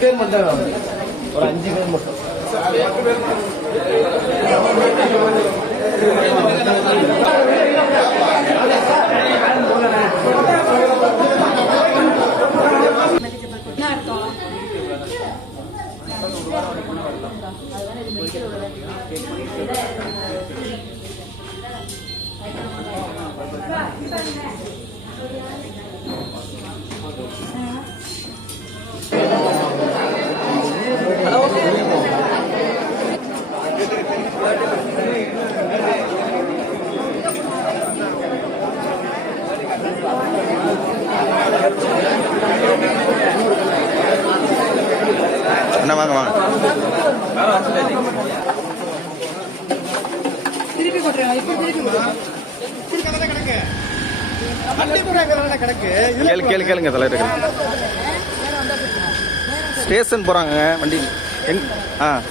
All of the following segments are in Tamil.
பேர் மட்டும் ஒரு 5 பேர் மட்டும் வாங்க வாங்க திருப்பி போட்டுருங்க. இப்ப திருப்பி கேளுங்க தலைவர். ஸ்டேஷன் போறாங்க வண்டி.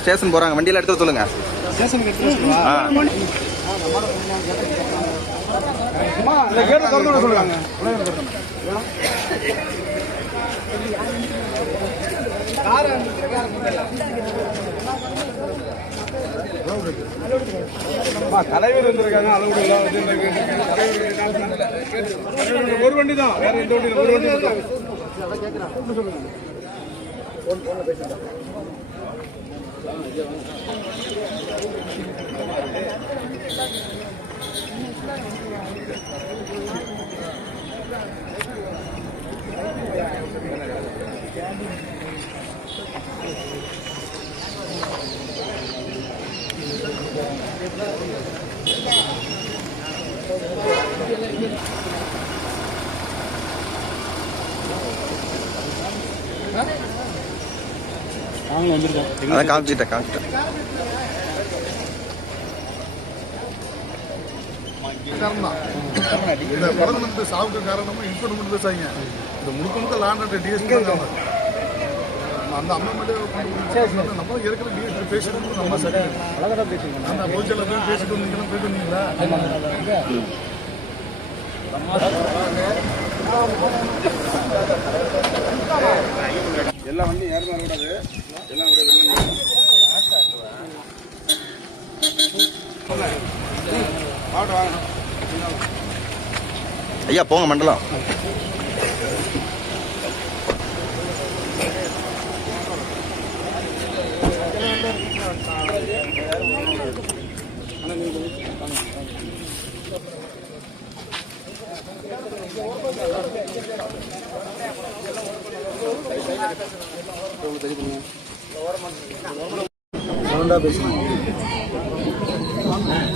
ஸ்டேஷன் போறாங்க, வண்டியில எடுத்து சொல்லுங்க. தலைவர் வந்திருக்காங்க. ஒரு வண்டி தான், வேற எந்த வண்டி ஒரு வண்டி தான். அதான் காமிச்சிட்டேன். இந்த படம் வந்து சாவுக்கு காரணமா இன்ஃபர்மெண்ட் விவசாயிங்க. இந்த முழுக்க லாண்ட் டிஎஸ்பி அந்த அம்மா மட்டும் நம்ம இருக்கிற டிஎஸ்பி பேசிட்டு நம்ம சரி அந்த ஹோல்சேல போய் பேசிட்டு வந்தீங்கன்னா போயிட்டு வந்தீங்களா? எல்லா வண்டியும் யாருமே வரக்கூடாது. எல்லாம் ஐயா போங்க மண்டலம்.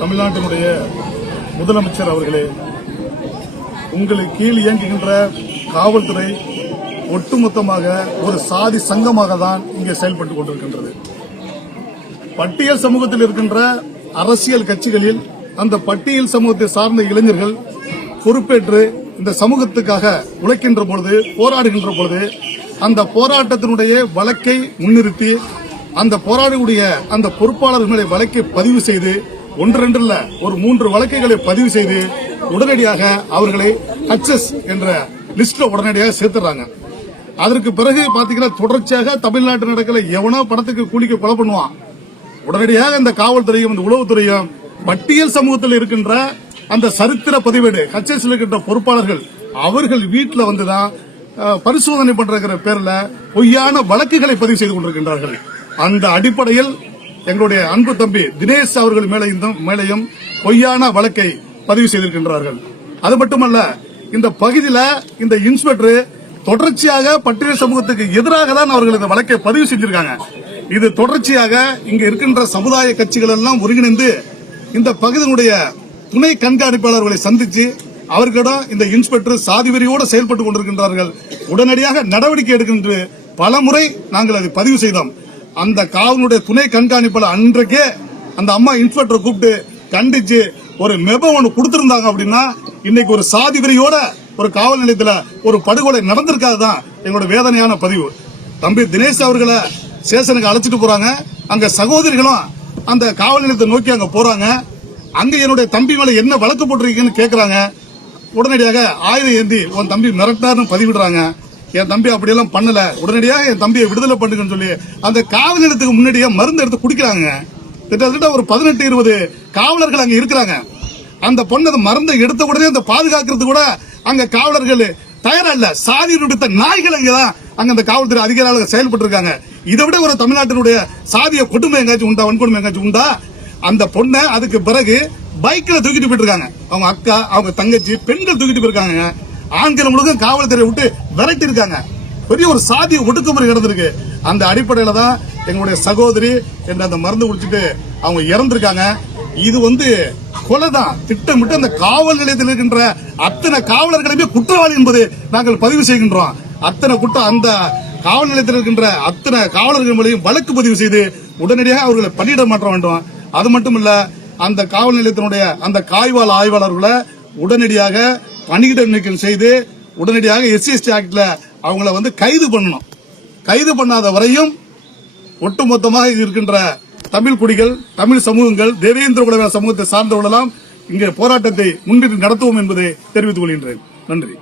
தமிழ்நாட்டினுடைய முதலமைச்சர் அவர்களே, உங்களுக்கு கீழ் இயங்குகின்ற காவல்துறை ஒட்டுமொத்தமாக ஒரு சாதி சங்கமாக தான் இங்கே செயல்பட்டுக் கொண்டிருக்கின்றது. பட்டியல் சமூகத்தில் இருக்கின்ற அரசியல் கட்சிகளில் அந்த பட்டியல் சமூகத்தை சார்ந்த இளைஞர்கள் பொறுப்பேற்று இந்த சமூகத்துக்காக உழைக்கின்ற பொழுது, போராடுகின்ற பொழுது, அந்த போராட்டத்தினுடைய வழக்கை முன்னிறுத்தி அந்த போராடக்கூடிய அந்த பொறுப்பாளர்களை வழக்கை பதிவு செய்து 1-2 இல்ல ஒரு 3 வழக்குகளை பதிவு செய்து உடனடியாக அவர்களை ஹச்எஸ் என்ற லிஸ்ட்ல உடனடியாக சேர்த்துறாங்க. அதற்கு பிறகு பாத்தீங்கன்னா தொடர்ச்சியாக தமிழ்நாட்டில் நடக்கல எவனோ பணத்துக்கு கூலிக்க கொலை பண்ணுவான். உடனடியாக இந்த காவல்துறையும் இந்த உளவுத்துறையும் பட்டியல் சமூகத்தில் இருக்கின்ற அந்த சரித்திர பதிவேடு ஹச்எஸ் இருக்கின்ற பொறுப்பாளர்கள் அவர்கள் வீட்டில் வந்துதான் பரிசோதனை பண்ற பேர்ல பொய்யான வழக்குகளை பதிவு செய்து கொண்டிருக்கின்றார்கள். அந்த அடிப்படையில் எங்களுடைய அன்பு தம்பி தினேஷ் அவர்கள் மேலையும் பொய்யான வழக்கை பதிவு செய்திருக்கின்றார்கள். அது மட்டுமல்ல, இந்த பகுதியில் இந்த இன்ஸ்பெக்டர் தொடர்ச்சியாக பட்டியல் சமூகத்துக்கு எதிராக தான் அவர்கள் இந்த வழக்கை பதிவு செஞ்சிருக்காங்க. இது தொடர்ச்சியாக இங்க இருக்கின்ற சமுதாய கட்சிகள் எல்லாம் ஒருங்கிணைந்து இந்த பகுதியினுடைய துணை கண்காணிப்பாளர்களை சந்திச்சு அவர்களிடம் இந்த இன்ஸ்பெக்டர் சாதிவெறியோடு செயல்பட்டுக் கொண்டிருக்கின்றார்கள். உடனடியாக நடவடிக்கை எடுக்கின்ற பல முறை நாங்கள் அதை பதிவு செய்தோம். அந்த காவலுடைய துணை கண்காணிப்பாளர் அன்றைக்கே அந்த அம்மா இன்ஸ்பெக்டர் கூப்பிட்டு கண்டிச்சு ஒரு மெமோ ஒன்று கொடுத்திருந்தாங்க அப்படின்னா இன்னைக்கு ஒரு சாதிவெறியோட ஒரு காவல் நிலையத்தில் ஒரு படுகொலை நடந்திருக்காதுதான் எங்களோட வேதனையான பதிவு. தம்பி தினேஷ் அவர்களை ஸ்டேஷனுக்கு அழைச்சிட்டு போறாங்க. அங்க சகோதரிகளும் அந்த காவல் நிலையத்தை நோக்கி அங்க போறாங்க. அங்க என்னுடைய தம்பி மேல என்ன வழக்கு போட்டிருக்கீங்கன்னு கேக்குறாங்க. உடனடியாக ஆயுதம் ஏந்தி உன் தம்பி மிரட்டாருன்னு பதிவிடுறாங்க. என் தம்பி அப்படியெல்லாம் பண்ணல, உடனடியாக என் தம்பியை விடுதலை பண்ணுங்கன்னு சொல்லி அந்த காவல் நிலையத்துக்கு முன்னாடியே மருந்து எடுத்து குடிக்கிறாங்க. கிட்டத்தட்ட ஒரு 18-20 காவலர்கள் அங்க இருக்கிறாங்க. அந்த பொண்ணு மருந்தை எடுத்த உடனே அந்த பாதுகாக்கிறது கூட அங்க காவலர்கள் தயாரா இல்ல. சாதி நுடித்த நாய்கள் அங்கதான் அங்க அந்த காவல்துறை அதிகாரிகள் செயல்பட்டு இருக்காங்க. இதை விட ஒரு தமிழ்நாட்டினுடைய சாதிய கொடுமை எங்காச்சும் உண்டா, வன்கொடுமை எங்காச்சும் உண்டா? அந்த பொண்ணை அதுக்கு பிறகு பைக்ல தூக்கிட்டு போயிட்டு இருக்காங்க. அவங்க அக்கா, அவங்க தங்கச்சி, பெண்கள் தூக்கிட்டு போயிருக்காங்க. ஆண்கள் முழுக்க காவல்துறை விட்டு விரட்டி இருக்காங்க. பெரிய ஒரு சாதிய ஒடுக்குமுறை நடந்திருக்கு. அந்த அடிப்படையில தான் எங்களுடைய சகோதரி என்ற அந்த மருந்து குடிச்சிட்டு அவங்க இறந்திருக்காங்க. இது கொலைதான். திட்டமிட்டு அந்த காவல் நிலையத்தில் இருக்கின்ற அத்தனை காவலர்களுமே குற்றவாளி என்பதை நாங்கள் பதிவு செய்கின்றோம். அத்தனை குற்றம் அந்த காவல் நிலையத்தில் இருக்கின்ற அத்தனை காவலர்கள் மேலேயும் வழக்கு பதிவு செய்து உடனடியாக அவர்களை பணியிட மாற்ற வேண்டும். அது மட்டுமல்ல, அந்த காவல் நிலையத்தினுடைய அந்த காய்வாள் ஆய்வாளர்களை உடனடியாக பணியிட நீக்கம் செய்து உடனடியாக SC/ST ஆக்ட்ல அவங்கள கைது பண்ணணும். கைது பண்ணாத வரையும் ஒட்டுமொத்தமாக இருக்கின்ற தமிழ் குடிகள், தமிழ் சமூகங்கள், தேவேந்திர குல சமூகத்தை சார்ந்தவர்களெல்லாம் இங்கே போராட்டத்தை முன்னிட்டு நடத்துவோம் என்பதை தெரிவித்துக் கொள்கின்றேன். நன்றி.